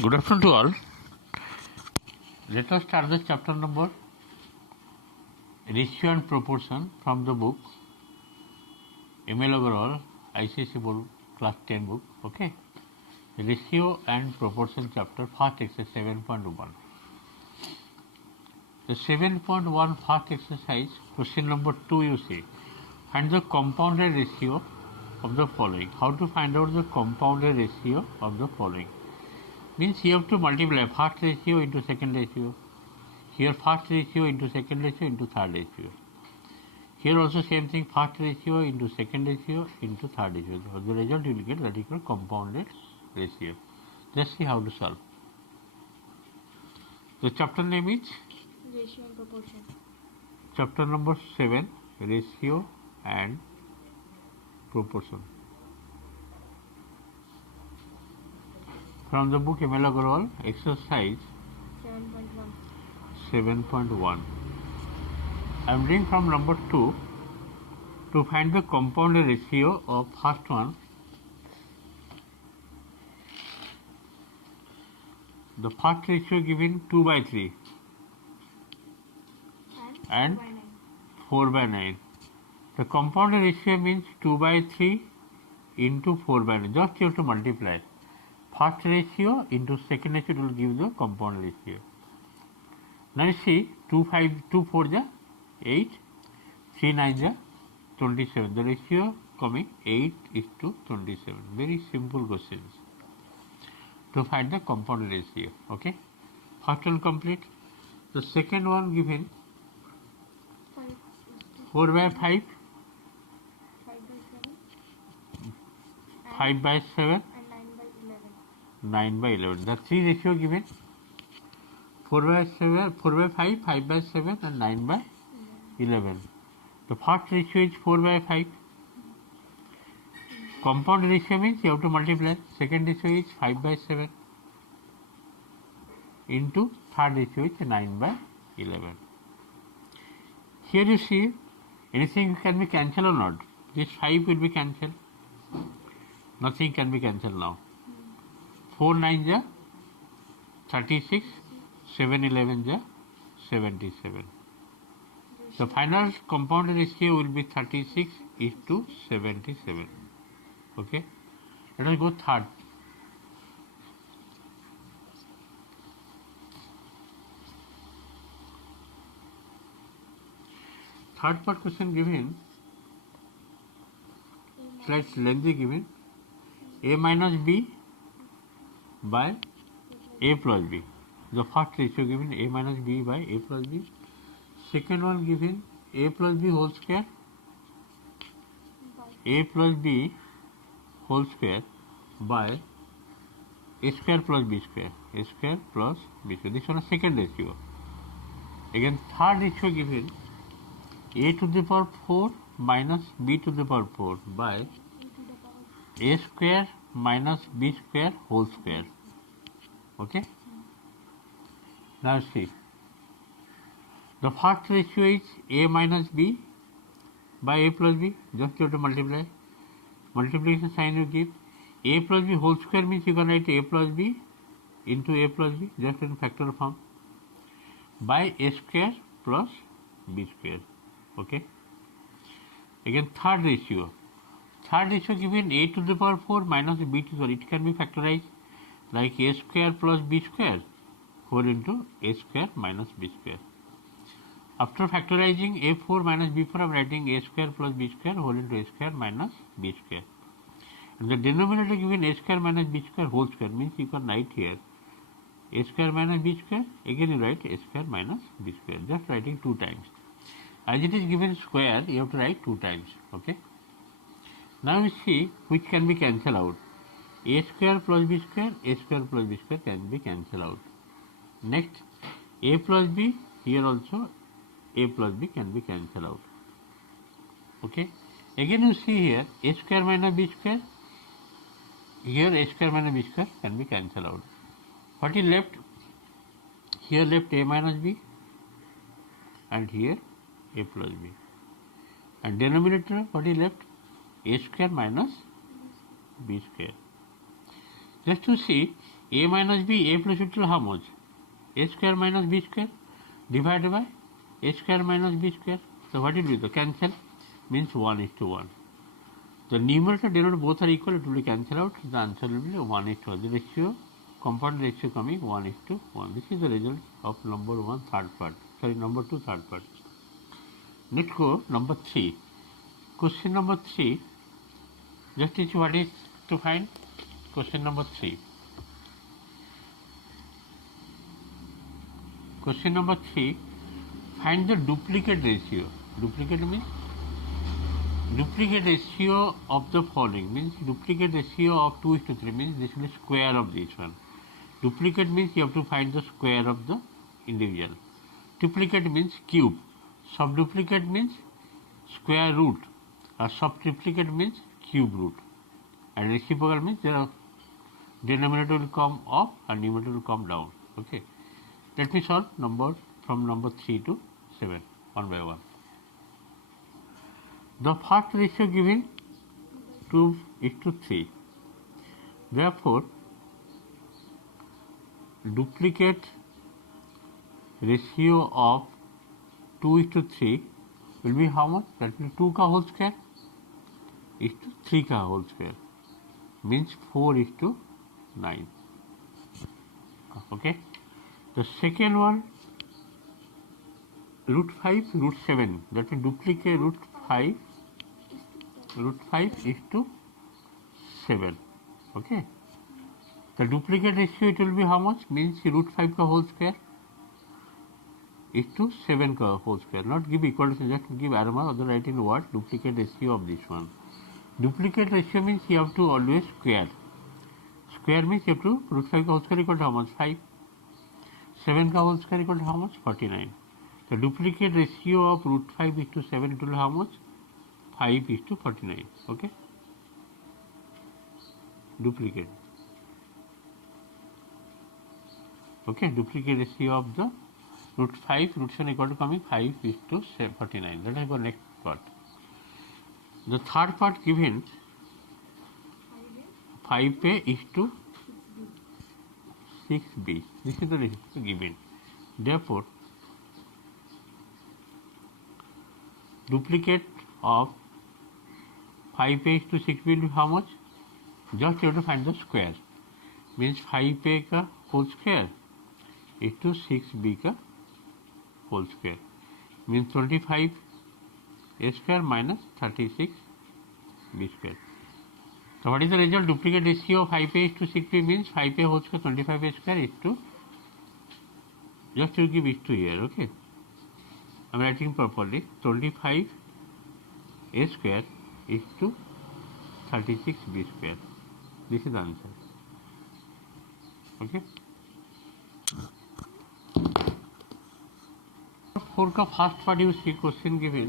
Good afternoon to all. Let us start the chapter number Ratio and Proportion from the book ML Overall ICSE Board Class 10 book. Okay. Ratio and Proportion chapter, first exercise 7.1. The 7.1 first exercise, question number 2 you see. Find the compounded ratio of the following. How to find out the compounded ratio of the following? Means you have to multiply first ratio into second ratio. Here first ratio into second ratio into third ratio. Here also same thing, first ratio into second ratio into third ratio. So the result you will get that equal compounded ratio. Let's see how to solve. The chapter name is Ratio and Proportion. Chapter number 7, Ratio and Proportion. From the book ML Agarwal, exercise 7.1. I am reading from number 2. To find the compounded ratio of first one, the first ratio given 2 by 3 and 4 by 9. The compounded ratio means 2 by 3 into 4 by 9. Just you have to multiply. First ratio into second ratio will give the compound ratio. Now you see 2 4 is 8, 3 9 is 27. The ratio coming 8:27. Very simple questions to find the compound ratio. Okay. First one complete. The second one given 4 by 5, 5 by 7, 9 by 11. The three ratio given 4 by 7, 4 by 5, 5 by 7 and 9 by 11. The first ratio is 4 by 5. Compound ratio means you have to multiply. Second ratio is 5 by 7 into third ratio is 9 by 11. Here you see anything can be cancelled or not. This 5 will be cancelled. Nothing can be cancelled now. 4 9 is 36, 7 11 is 77. The final compound ratio will be 36:77. Okay. Let us go third. Third part question given, slightly lengthy given, a minus b by a plus b. The first ratio given a minus b by a plus b. Second one given a plus b whole square, a plus b whole square by a square plus b square, a square plus b square. This one is second ratio. Again third ratio given a to the power 4 minus b to the power 4 by a square minus b square whole square. Okay. Now see. The first ratio is a minus b by a plus b. Just you have to multiply. Multiplication sign you give. A plus b whole square means you can write a plus b into a plus b, just in factor form, by a square plus b square. Okay. Again third ratio. Third ratio given a to the power 4 minus b to the power. It can be factorized like a square plus b square 4 into a square minus b square. After factorizing a4 minus b4, I am writing a square plus b square whole into a square minus b square. And the denominator given a square minus b square whole square means you can write here a square minus b square. Again you write a square minus b square. Just writing 2 times. As it is given square, you have to write 2 times. Okay. Now we see which can be cancelled out. A square plus b square, a square plus b square can be cancelled out. Next, a plus b, here also a plus b can be cancelled out. Okay. Again you see here a square minus b square, here a square minus b square can be cancelled out. What is left? Here left a minus b and here a plus b. And denominator, what is left? A square minus b square. Just to see, a minus b, a plus b how much? A square minus b square divided by a square minus b square. So what will be the cancel? Means 1:1. The numerator denominator both are equal, it will be cancelled out. The answer will be 1:1. The ratio, compound ratio coming 1:1. This is the result of number 1 third part. Sorry, number 2 third part. Next go number 3. Question number 3. Just teach what is to find. Question number 3. Question number 3. Find the duplicate ratio. Duplicate means duplicate ratio of the following, means duplicate ratio of 2:3 means this will be square of this one. Duplicate means you have to find the square of the individual. Triplicate means cube. Subduplicate means square root. Or subtriplicate means cube root. And reciprocal means the denominator will come up and numerator will come down. Okay. Let me solve number from number 3 to 7 one by one. The first ratio given 2:3. Therefore, duplicate ratio of 2:3 will be how much? That will be 2 ka whole square is to 3 ka whole square, means 4:9. Okay. The second one, root 5, root 7. That will duplicate root 5 is to 7. Okay. The duplicate ratio it will be how much? Means root 5 ka whole square is to 7 ka whole square. Not give equal to, just give arrow mark, other write in what? Duplicate ratio of this one. Duplicate ratio means you have to always square. Square means you have to root 5 ka whole square equal to how much? 5. 7 ka whole square equal to how much? 49. The duplicate ratio of root 5 is to 7 it will be how much? 5 is to 49. Okay. Duplicate. Okay. Duplicate ratio of the root 5, root 7 equal to coming 5 is to 49. Let us go next part. The third part given 5a is to 6b. This is the ratio given. Therefore, duplicate of 5a is to 6b will be how much? Just you have to find the square. Means 5a ka whole square is to 6b ka whole square. Means 25 a square minus 36 b square. So what is the result? Duplicate ratio of 5a is to 6b means 5a whole square 25a square is to, just to give is to here. Okay. I am writing properly. 25 a square is to 36 b square. This is the answer. Okay. 4 का first part you see question given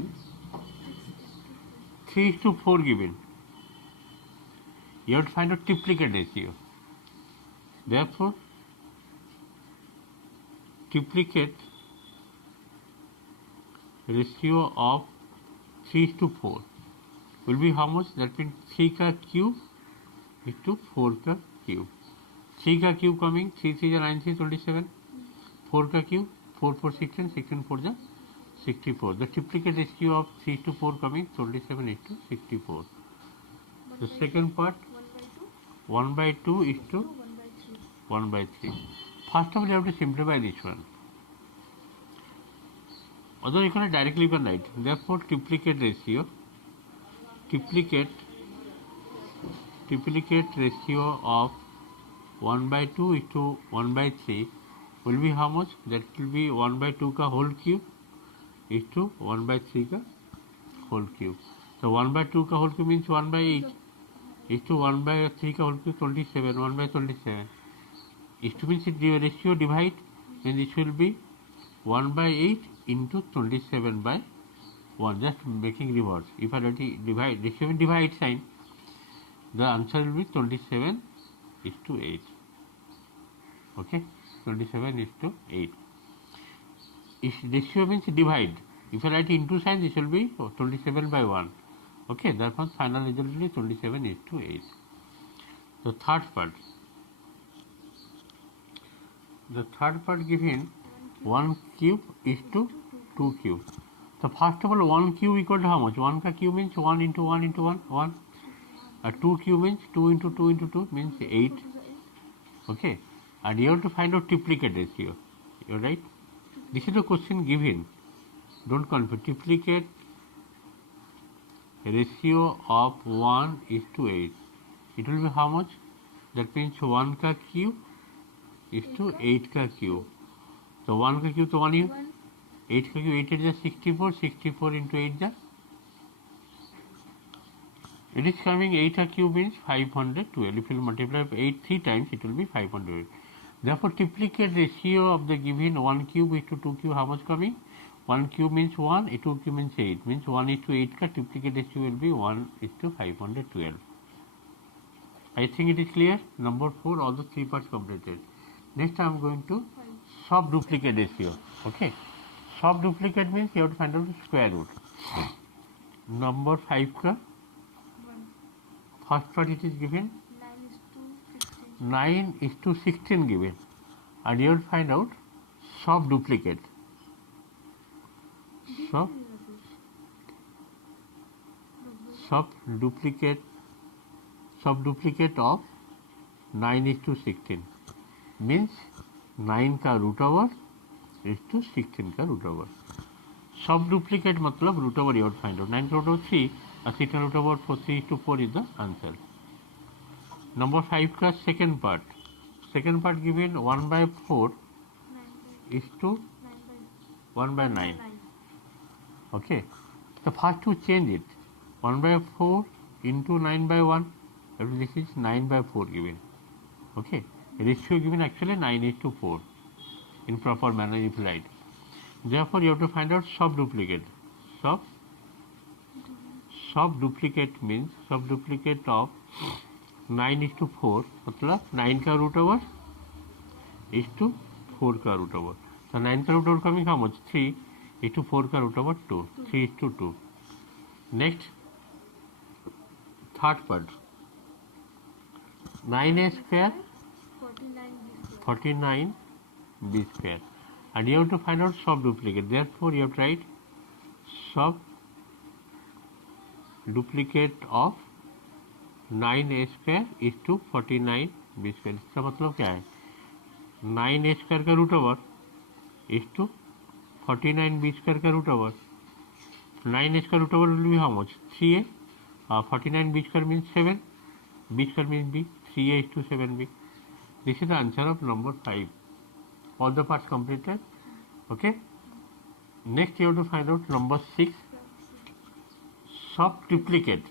3:4 given. You have to find a triplicate ratio. Therefore, triplicate ratio of 3:4 will be how much? That means 3 ka cube is to 4 ka cube. 3 ka cube coming 3 3 9 3 27. 4 ka cube 4 4 16 16 4 ja 64. The triplicate ratio of 3:4 coming 27 is to 64. The second part 1/2 is to 1/3. First of all, you have to simplify this one. Although you can directly you can write. Therefore, triplicate ratio of 1/2 is to 1/3 will be how much? That will be 1/2 ka whole cube is to 1/3 ka whole cube. So 1/2 ka whole cube means 1/8 is to 1/3 ka whole cube 27. 1/27 is to means the ratio divide, then this will be 1/8 into 27/1. Just making reverse. If I divide ratio will divide sign, the answer will be 27:8. Okay, 27:8. If ratio means divide. If I write into sign, this will be 27/1. Okay, therefore final result will be 27:8. The third part. The third part given 1 cube is to 2 cube. So first of all 1 cube equal to how much? 1 ka cube means 1 into 1 into 1, 1. 2 cube means 2 into 2 into 2 means 8. Okay. And you have to find out triplicate ratio. You're right? This is the question given. Don't confuse. Triplicate ratio of 1 is to 8. It will be how much? That means 1 ka cube is to 8 ka cube. So 1 ka cube to 1 is 8 ka cube, 8 is 64, 64 into 8 is it is coming 8 ka cube means 512. If you multiply 8 3 times, it will be 500. Therefore, triplicate ratio of the given 1 cube is to 2 cube, how much coming? 1 cube means 1, 2 cube means 8. Means 1 is to 8 ka triplicate ratio will be 1 is to 512. I think it is clear. Number 4, all the 3 parts completed. Next, I am going to solve duplicate ratio. Okay. Solve duplicate means you have to find out the square root. Number 5 ka first part it is given 9 is to 16 given, and you will find out solve duplicate. Solve duplicate of 9 is to 16 means 9 का root over is to 16 का root over. Solve duplicate मतलब root over you have to find out. 9 root over 3 and 16 root over 4, 3 to 4 is the answer. Number 5 का second part. Second part given 1 by 4 is to 1 by 9. Okay. So first to change it. 1 by 4 into 9 by 1. This is 9 by 4 given. Okay. Ratio given actually 9 is to 4 in proper manner if you write. Therefore, you have to find out solve duplicate. Solve duplicate means solve duplicate of 9 is to 4. मतलब 9 का root over is to 4 का root over. So 9 का root over coming how much? 3 is to 4 का root over 2. 3 is to 2. Next, third part. 9a square 49b square. And you have to find out solve duplicate. Therefore, you have to write solve duplicate of 9a square is to 49b square. इसका मतलब क्या है? 9a square का root over is to 49b square का root over. 9a square root over will be how much? 3a. 49b square means 7. b square means b. 3a is to 7b. This is the answer of number 5. All the parts completed. Okay. Next, you have to find out number 6. Solve duplicate.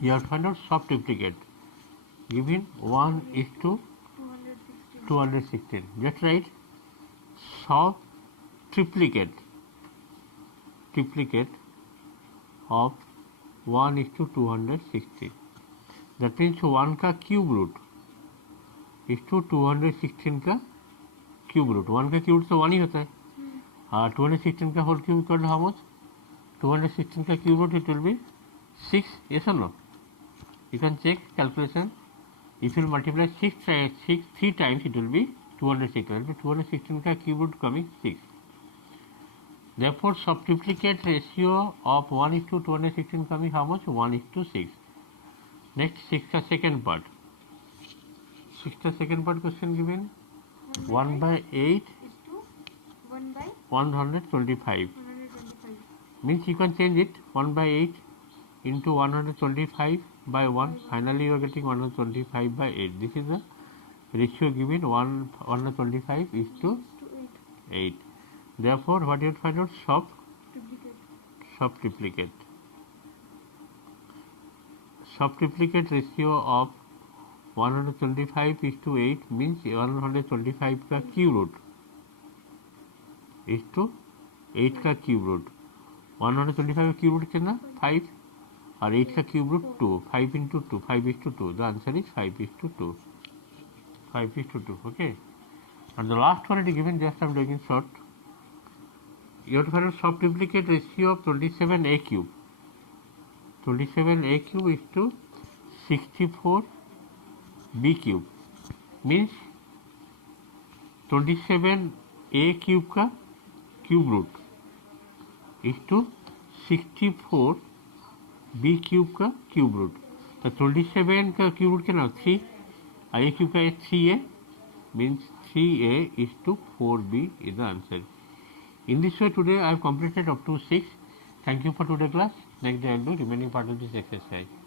You have to find out solve duplicate. Given 1 is to 216. Just write solve triplicate of 1 is to 260. That means 1 का cube root is to 216 का cube root. 1 का cube root तो 1 ही होता है. 216 का whole cube equal to how much? 216 का cube root it will be 6. Yes or no? You can check calculation. If you multiply 3 times, it will be 216. 216 का cube root coming 6. Therefore, solve duplicate ratio of 1 is to 216 coming how much? 1 is to 6. Next, 6 का second part. 6 का second part question given 1 by 8 is to 1 by 125. Means you can change it 1 by 8 into 125 by 1. Finally, you are getting 125 by 8. This is the ratio given 125 is to 8. Therefore, what you have to find out? Solve duplicate. Solve duplicate ratio of 125 is to 8 means 125 का cube root is to 8 का cube root. 125 का cube root कितना? 5 और 8 का cube root 2. 5 into 2. 5 is to 2. The answer is 5 is to 2. 5 is to 2. Okay. And the last one it is given, just I am doing it short. You have to find out solve duplicate ratio of 27a cube. 27a cube is to 64b cube. Means 27a cube का cube root is to 64b cube का cube root. तो 27 का cube root कितना 3 और a cube का 3a means 3a is to 4b is the answer. In this way today I have completed up to 6. Thank you for today class. Next day I will do remaining part of this exercise.